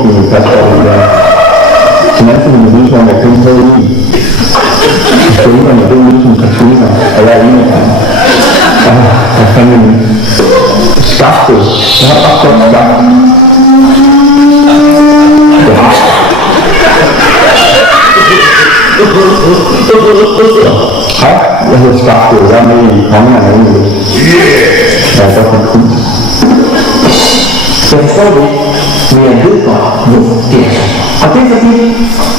undervisningen passer over i der. Som altid vil man vide, som jeg kun havde i. Skolen er det ude som katolikker, og jeg er en af dem. Jeg fandt en skaftet. Jeg har ret godt skaft. Det har hej, jeg hedder Skaftet. Jeg er med i Kongen af Nordmødet. Jeg er godt en kunst. Jeg forstår det, men jeg ved godt, hvor det er. Og det er fordi,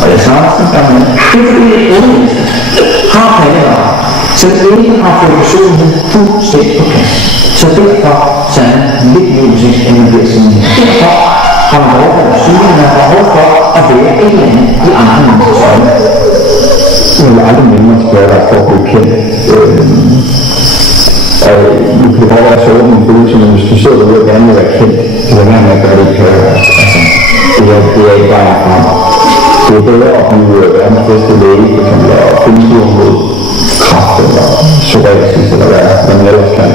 og jeg snakker sådan sammen med, det er fordi, at unge mennesker har planlagt, som ikke har fået personlighed fuldstændig på plads. Så derfor så er man lidt mere udsigt, end man bliver sådan her. Derfor har man behov for at syge, man har behov for at være et eller andet i andre menneskers øjne. Jeg vil aldrig minde mig spørge dig for at blive kendt. Og nu kan det godt være så åbent en følelse, men hvis du sidder derude og gerne vil være kendt, så er det med at gøre det ikke. Det er ikke bare frem. Det er bedre at blive verdens bedste læge, for eksempel at finde ud mod kræft eller psoriasis eller hvad man ellers kan.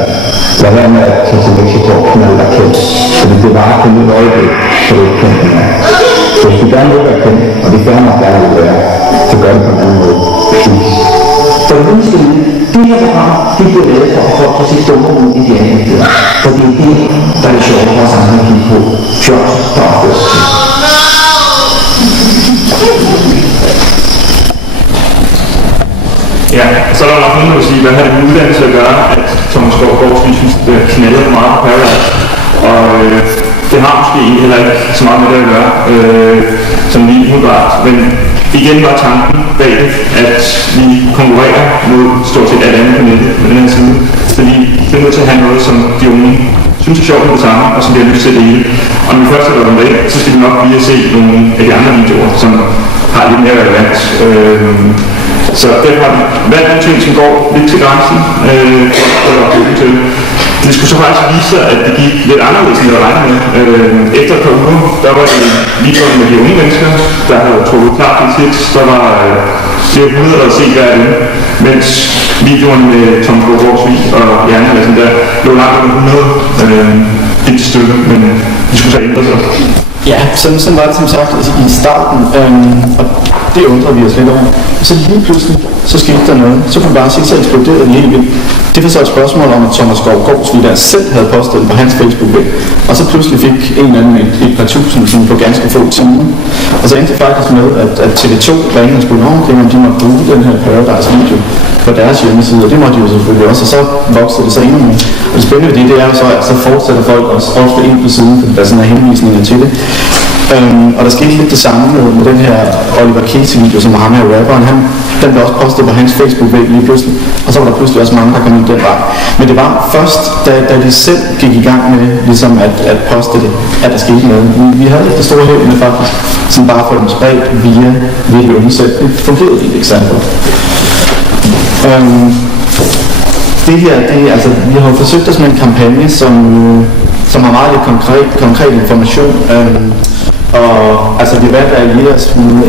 Lad være med at tage til Mexico og knalde dig kendt, fordi det er bare kun et øjeblik, så det er ikke kendt. Hvis du gerne vil være kendt, og det gerne vil gerne vil være, så gør det på en anden måde. For nu skal vi, de her programmer, de bliver lavet for at folk kan se dumme ud i de andre steder. For det er det, der er sjovt for os andre at kigge på. Jobs, der opføres til. Ja, så er der nok nogen, der vil sige, hvad har det med uddannelse at gøre, at Thomas Skovgaard synes, det knalder meget på Paradise. Og det har måske heller ikke så meget med det at gøre, som lige umiddelbart. Men igen var tanken bag det, at vi konkurrerer mod stort set alt andet på nettet på den her side. Fordi vi er nødt til at have noget, som de unge synes er sjovt med det samme, og som vi har lyst til at dele. Og når vi først har været med, så skal vi nok lige se nogle af de andre videoer, som har lidt mere relevans. Så derfor har vi valgt nogle ting, som går lidt til grænsen, til. Det skulle så faktisk vise sig, at det gik lidt anderledes, end jeg regnede med. Efter et par uger, der var det videoerne med de unge mennesker, der havde trukket klart lidt hits. Der var flere 100, der havde set hver af dem, mens videoerne med Tom Skovgaardsvig og Jernlassen, der lå langt under 100 et stykke, men de skulle så ændre sig. Ja, sådan var det som sagt i starten, og det undrede vi os lidt over. Så lige pludselig, så skete der noget. Så kunne man bare sige, så eksploderede det helt vildt. Det var så et spørgsmål om, at Thomas Skovgaardsvig der selv havde postet det på hans Facebook-væg. Og så pludselig fik en eller anden et par tusind sådan på ganske få timer. Og så endte det faktisk med, at TV2 ringede og spurgte om, at de måtte bruge den her Paradise-video på deres hjemmeside. Og det måtte de jo selvfølgelig også, og så voksede det så endnu mere. Og det spændende ved det er jo så, at så fortsætter folk også ofte ind på siden, fordi der er sådan en henvisninger til det. Og der skete lidt det samme med den her Oliver Casey-video, som var ham her rapperen. Den blev også postet på hans Facebook-væg lige pludselig. Og så var der pludselig også mange, der kom ind den vej. Men det var først, da de selv gik i gang med ligesom at poste det, at der skete noget. Vi havde ikke det store held med faktisk, som bare få dem spredt via videoen selv. Det fungerede ikke eksempel. Det her, altså, vi har jo forsøgt os med en kampagne, som har meget lidt konkret information. Og altså vi valgte at alliere os med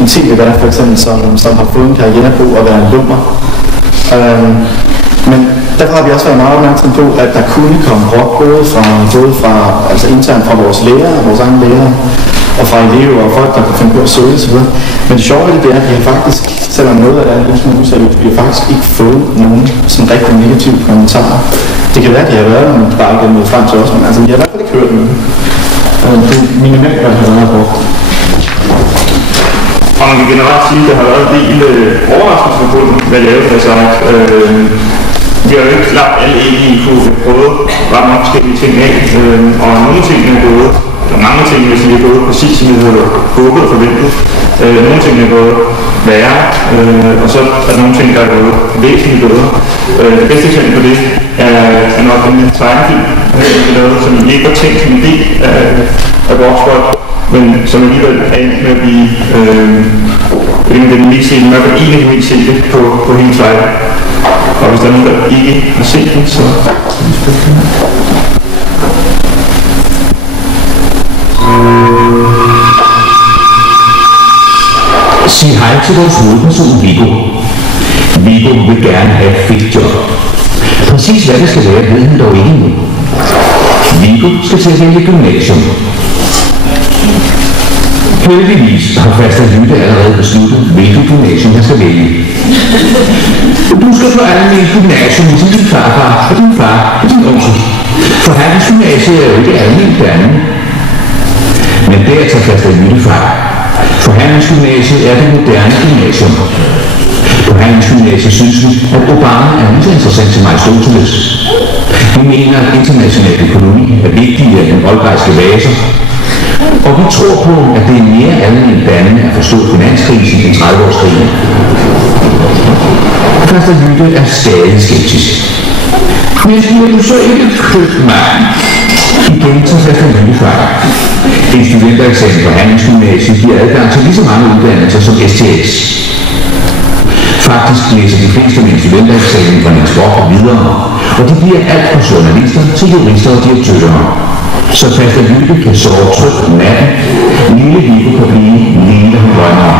en tv-vært for eksempel, som har fået en karriere på at være en lummer. Men derfor har vi også været meget opmærksom på, at der kunne komme rock både fra altså internt fra vores lærere, vores egne lærere, og fra elever og folk, der kan finde på at søge osv. Men det sjove ved det er, at vi har faktisk, selvom noget af det er lidt smule udsat, vi har faktisk ikke fået nogen sådan rigtig negative kommentarer. Det kan være, at de har været, men bare ikke nået frem til os, men altså vi har i hvert fald ikke hørt noget. Det er minimalt, hvad der har været brugt. Og man kan generelt sige, at der har været en del overraskelse på den, hvad lavet har sagt. Vi har jo ikke lagt alle enige i på prøvet ret mange forskellige ting af, og nogle ting er gået, og mange ting er gået præcis som vi havde håbet og forventet. Nogle ting er gået værre, og så er der nogle ting, der er gået væsentligt bedre. Det bedste eksempel på det er nok den tegnefilm, vi lavede, som ikke var tænkt som en del af Voxpot, men som alligevel er endt med at blive en af de mest sete, i hvert fald en af de mest sete på hendes vej. Og hvis der er nogen, der ikke har set den, så sig hej til vores hovedperson Viggo. Viggo vil gerne have et fedt job. Præcis hvad det skal være, ved han dog ikke endnu. Viggo skal til at vælge gymnasium. Heldigvis har Faster Jytte allerede besluttet, hvilket gymnasium jeg skal vælge. Du skal på almen gymnasium ligesom din farfar og din far og din onkel. For hans gymnasie er jo ikke almen dannende. Men der tager Faster Jytte fra. For hans gymnasie er det moderne gymnasium. På hans gymnasie synes vi, at Obama er lige så interessant til Aristoteles. Vi mener, at international økonomi er vigtigere end oldgræske vaser. Og vi tror på, at det er mere almen dannende at forstå finanskrisen end 30-årskrigen. Faster Jytte er stadig skeptisk. Men siger du så ikke købt mig? Igen tager Faster Jytte fra. En studentereksamen på handelsgymnasiet giver adgang til lige så mange uddannelser som STX. Faktisk læser de fleste med en studentereksamen fra Niels Bohr og videre, og de bliver alt fra journalister til jurister og direktører. Så Faster Jytte kan sove trygt om natten. Lille Viggo kan blive lille hun drømmer.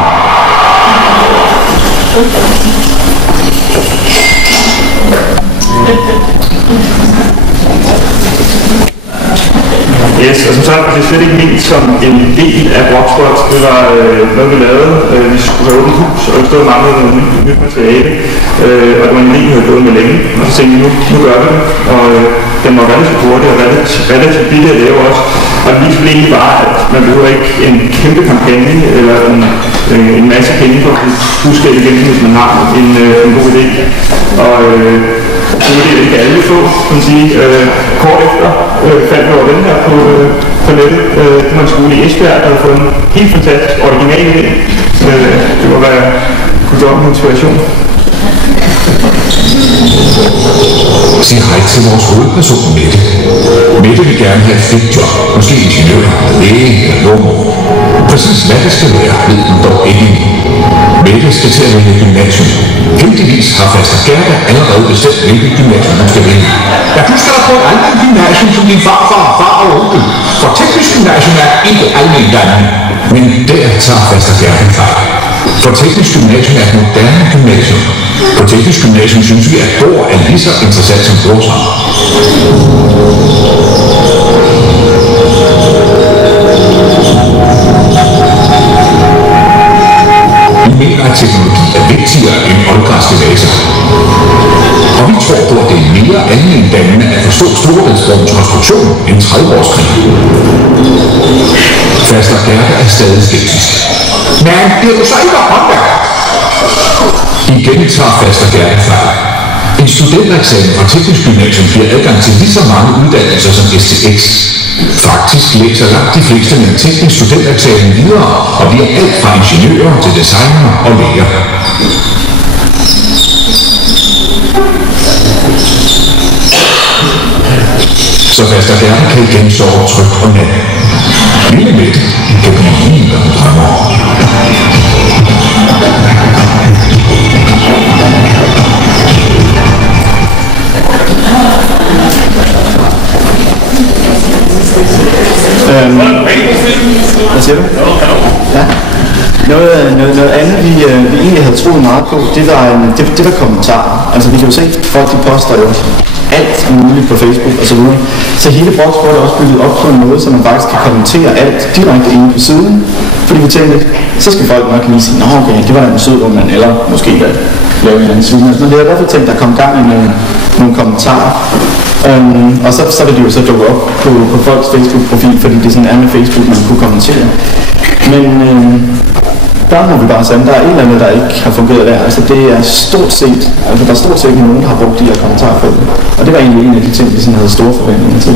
Yes, og som sagt, det er slet ikke ment som en del af Rockspot. Det var noget, vi lavede. Vi skulle have åbent hus, og der stod mange noget nyt materiale. Og det var en idé, vi havde gået med længe. Og så tænkte vi, nu gør vi det. Og den var relativt hurtig og relativt billig at lave også. Og det viser egentlig bare, at man behøver ikke en kæmpe kampagne eller en masse penge på at huske igen, hvis man har en god idé. Og det er det ikke alle vil få, kan man sige. Kort efter fandt vi over den her på nettet. Det var en skole i Esbjerg, der havde fået en helt fantastisk original idé. Det var være guddommelig inspiration. Sig hej til vores hovedperson Mette. Mette vil gerne have et fedt job, måske ingeniør, læge eller jordmor. Præcis hvad det skal være, ved hun dog ikke. Mette skal til at vælge gymnasium. Heldigvis har Faster Gerda allerede bestemt, hvilket gymnasium hun skal vælge. Ja, du skal da på et almen gymnasium som din farfar, far og onkel. For teknisk gymnasium er ikke almen dannende. Men der tager Faster Gerda fejl. For teknisk gymnasium er et moderne gymnasium. På teknisk gymnasium synes vi, at Bohr er lige så interessant som Brorsam. Vi mener, at teknologi er vigtigere end oldgræske vaser. Og vi tror på, at det er mere almendannende at forstå Storebæltsbroens konstruktion end 30-årskrigen. Faster Gerda er stadig skeptisk. Men det er jo så ikke håndværk. Igen tager Faster Gerda fejl. En studentereksamen fra teknisk gymnasium giver adgang til lige så mange uddannelser som STX. Faktisk læser langt de fleste med en teknisk studentereksamen videre og bliver alt fra ingeniører til designer og læger. Så Faster Gerda kan igen sove trygt om natten. Lille Mette kan blive lige, hvad hun drømmer. Hvad siger du? Ja. Noget andet, vi egentlig havde troet meget på, det var kommentarer. Altså vi kan jo se, folk de poster jo alt muligt på Facebook og så videre. Så hele Rockspot er også bygget op på en måde, så man faktisk kan kommentere alt direkte inde på siden. Fordi vi tænkte, så skal folk nok lige sige, nå okay, det var en sød ung mand, eller måske da lave en anden sviner. Men det er i hvert fald tænkt, der kom gang i nogle kommentarer. Og så vil de jo så dukke op på folks Facebook-profil, fordi det sådan er med Facebook, man kunne kommentere. Men der må vi bare sige, der er et eller andet, der ikke har fungeret der. Altså det er stort set, altså der er stort set nogen, der har brugt de her kommentarer på det. Og det var egentlig en af de ting, vi sådan havde store forventninger til.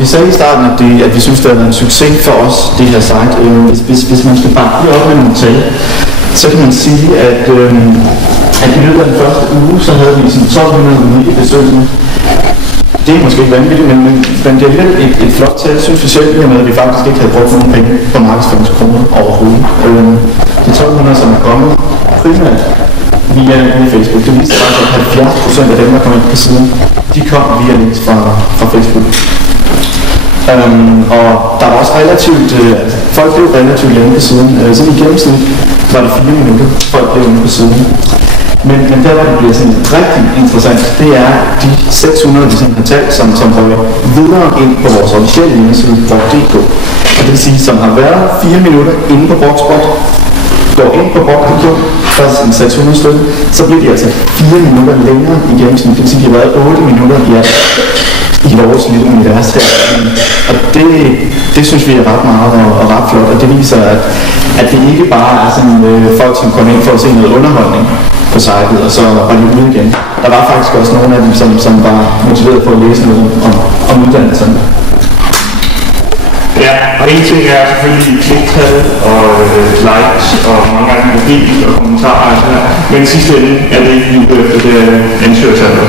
Vi sagde i starten, at vi synes, det har været en succes for os, det her site. Hvis man skal bakke det op med nogle tal, så kan man sige, at i løbet af den første uge, så havde vi sådan 1200 unikke besøgende. Det er måske ikke vanvittigt, men det er lidt et flot tal, synes vi selv, med at vi faktisk ikke havde brugt nogen penge på markedsføringskroner overhovedet. De 1200, som er kommet primært via Facebook, det viser faktisk, at 70% af dem, der kom ind på siden, de kom via links fra Facebook. Og der var også relativt, folk blev relativt længe på siden, så i gennemsnit var det 4 minutter, folk blev inde på siden. Men der, hvor det bliver sådan rigtig interessant, det er de 600, vi sådan har talt, som går videre ind på vores officielle hjemmeside, Brok.dk. Og det vil sige, som har været 4 minutter inde på Brokspot, går ind på Brok.dk, først en 600 stykke, så bliver de altså 4 minutter længere i gennemsnit. Det vil sige, at de har været 8 minutter i vores lille univers her. Og det synes vi er ret meget og ret flot, og det viser, at det ikke bare er sådan folk, som kommer ind for at se noget underholdning på sitet, og så var de ude igen. Der var faktisk også nogle af dem, som var motiveret for at læse noget om uddannelserne. Ja, og en ting er selvfølgelig kliktal og likes og mange gange mobil og kommentarer og sådan her. Men i sidste ende er det ikke lige efter det ansøgertallet.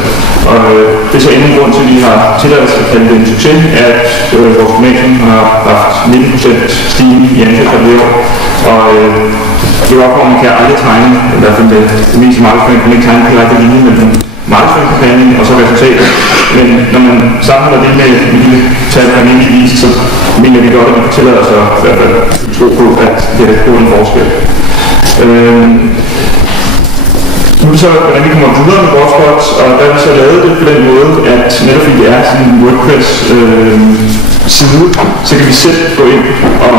Og det er så endnu en grund til, at vi har tilladelse at kalde det en succes, at vores gymnasium har haft 19% stigning i ansøgertallet i år. Og det var for, at man kan aldrig tegne, i hvert fald det meste markedsføring kan ikke tegne på direkte linje mellem markedsføringskampagnen og så resultatet. Men når man sammenholder det med lille tal på almindelig vis, så mener vi godt, at man kan tillade os at i hvert fald tro på, at det er på en forskel. Nu er det så, hvordan vi kommer videre med Brokspot, og der har vi så lavet det på den måde, at netop fordi det er sådan en WordPress-side, så kan vi selv gå ind og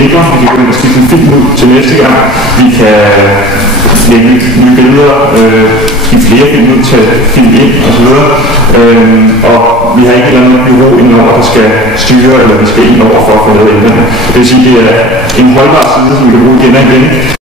ændre. Vi kan gå ind og skifte en film ud til næste gang. Vi kan lægge nye billeder, give flere film ud til film ind osv. Og vi har ikke et eller andet bureau indover, der skal styre, eller vi skal ind over for at få lavet ændringer. Det vil sige, at det er en holdbar side, som vi kan bruge igen og igen.